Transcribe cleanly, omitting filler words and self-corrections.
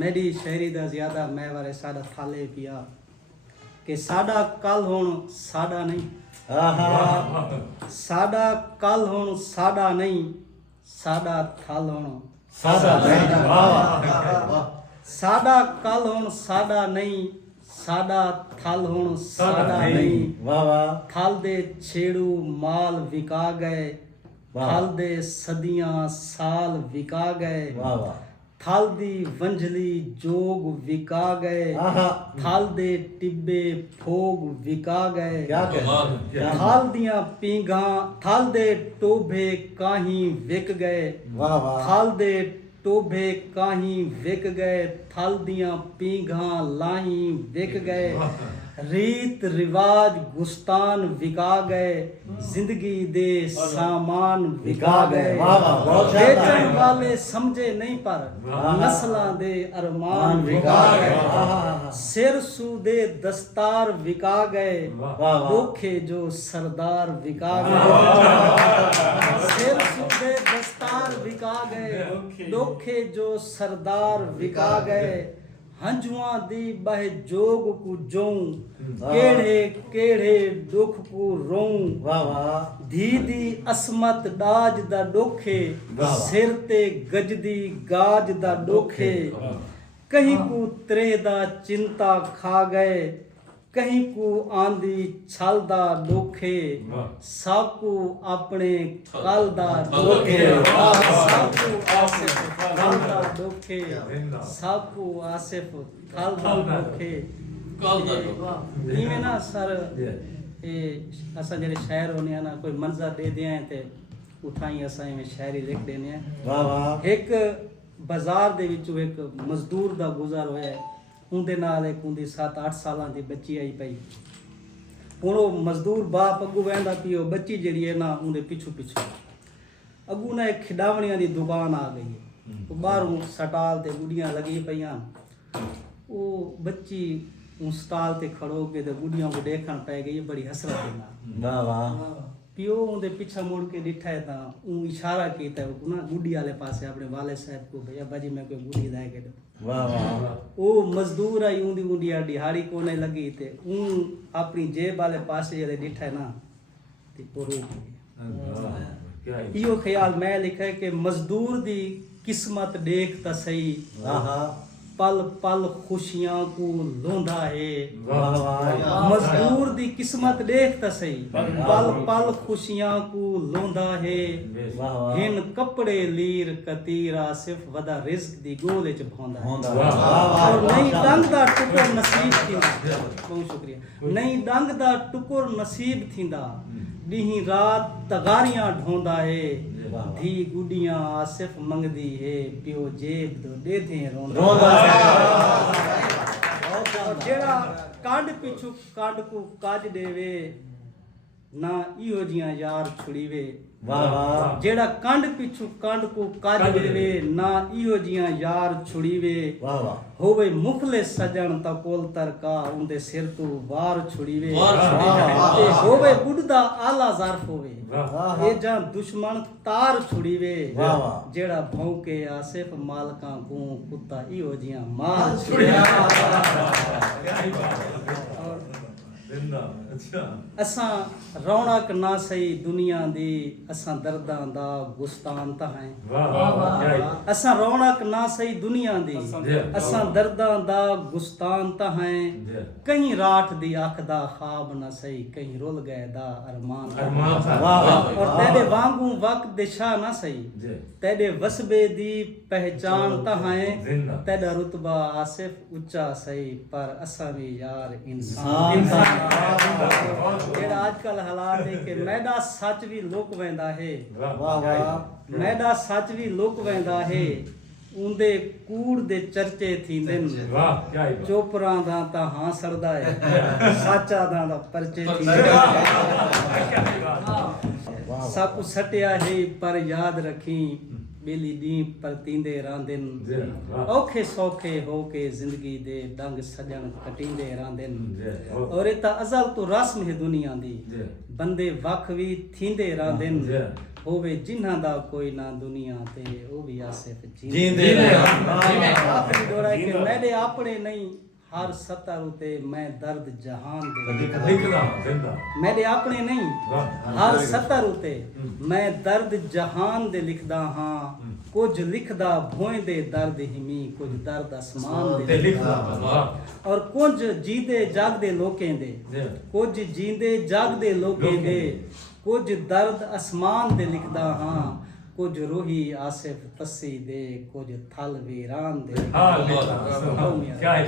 मेरी शायरी दा ज़्यादा मैं वारे साडा थाले पिया कि साडा कल हुण साडा नहीं साडा कल हुण साडा नहीं साडा थल हुण साडा कल हुण साडा नहीं साडा थल हुण साडा नहीं थल दे छेड़ू माल विका गए थल दे सदियां साल विका गए थल दी वंझली जोग विका गए थल दे टिब्बे फोग विका गए थल दियां पींघां थल दे टोभे काहीं विक गए थल दे टोभे काहीं विक गए थल दियां पींघां लाहीं विक गए रीत रिवाज गुस्तान विका गए जिंदगी दे सामान विका गए बेचण वाले समझे नहीं पर नस्लां दे अरमान विका गए सिर सू दे दस्तार विका गए डोखे जो सरदार विका गए सिर सू दे दस्तार विका गए डोखे जो सरदार विका गए हंजुआं दी बह जोग को जों केड़े केड़े दुख को रों धी दी असमत डाज दा डोखे सिर ते गजदी गाज दा डोखे कहीं को त्रे दा चिंता खा गए कहीं को आंदी छल दा डोखे साकू अपने कल दा डोखे साकू आसिफ कल दा डोखे साकू आसिफ कल दा डोखे इवें ना सर ये असां जेड़े शायर होने ना कोई मंजर दे दिया ते उठाई असां इवें शायरी लिख देने एक बाजार दे विचों एक मजदूर दा गुज़र होया उनके नाल एक उनकी 7-8 साल की बच्ची आई पई हुण वो मजदूर बाप अगू वहदा पियो बच्ची जी है ना उनके पिछू पिछू अगू ना एक खिडावणियां की दुकान आ गई है बाहरों सटाल ते गुड़ियां लगी पईयां वो बच्ची उस स्टाल ते खड़ो के ते गुड़ियां को देखण पै गई बड़ी हसरत नाल पियो उनके पीछा मुड़ के डिठा है तां ऊ इशारा कीता ना गुड्डी वाले पासे अपने वाले साहब को भैया बाजी मैं कोई गुड्डी लै के वो मजदूर आई उंदी उंडिया दिहाड़ी कोने लगी ते अपनी जेब वाले पासे जदे डिठा है ना ते वो रोक गया इहो ख्याल मैं लिखा है कि मजदूर दी किस्मत देख ता सही पल पल खुशियां को लोंदा है मजदूर दी किस्मत देख ता सही पल पल खुशियां को लोंदा है हिन कपड़े लीर कतीरा सिर्फ वदा रिज़्क दी गोल च भौंदा और नहीं डंग दा टुकुर नसीब थींदा बहुत शुक्रिया नहीं डंग दा टुकुर नसीब थींदा ॾींहीं रात तगारियां ढोंदा है धी गुडियां आसिफ मंगदी है पियो जेब दो दे दे रोंदा जेड़ा कांड पिछू कांड को काज देवे ना इहो जियां यार छुड़ीवे जेड़ा कांड पिछू कांड को काज देवे ना इहो जियां यार छुड़ीवे होवे मुखले सजन ता कोल तरका उनदे सिर तो वार छुड़ीवे ते होवे बुढ़दा आला ज़र्फ होवे ए जां दुश्मन तार छुड़ीवे जेड़ा भौंके आसिफ मालकां को कुत्ता इहो जियां मार असां रौनक ना सही दुनिया दी असां दर्दां दा गुस्तान ता हैं असां रौनक ना सही दुनिया दी असां दर्दां दा गुस्तान ता हैं कहीं राठ दी अख दा ख्वाब ना सही कहीं रुल गए दा अरमान और तेरे वांगू वक्त दिशा ना सही तेरे वसबे दी पहचान ता हैं तेरा रुतबा आसिफ ऊंचा सही पर असां भी यार इंसान जेड़ा आजकल हालात है कि मैदा सच भी लुक वेंदा है मैदा सच भी लुक वेंदा है उंदे कूड़ दे चर्चे थींदे चोपरां दा तां हां सड़दा है साचा दा परचे थींदे सब कुछ सटिया है पर याद रखी बेली दी परतींदे रांदिन औखे सौखे होके जिंदगी दे डंग सजन कटींदे रांदिन और इता अज़ल तो रस्म है दुनिया दी बंदे वख भी थींदे रांदिन होवे जिन्हां दा कोई ना दुनिया ते ओ भी आसिफ जींदे आखिरी दोड़ा है कि मेरे अपने नहीं हर सतर उते मैं दर्द जहान दे लिखदा मेरे अपने नहीं हर सतर उते मैं दर्द जहान दे लिखदा हां कुछ लिखदा भोए दे दर्द हिमी कुछ दर्द आसमान दे लिखदा और कुछ जींदे जागदे लोकें दे कुछ जींदे जागदे लोकें दे कुछ दर्द आसमान दे लिखदा हां कुछ रूही आसिफ तसी दे कुछ थल वीरान दे। क्या है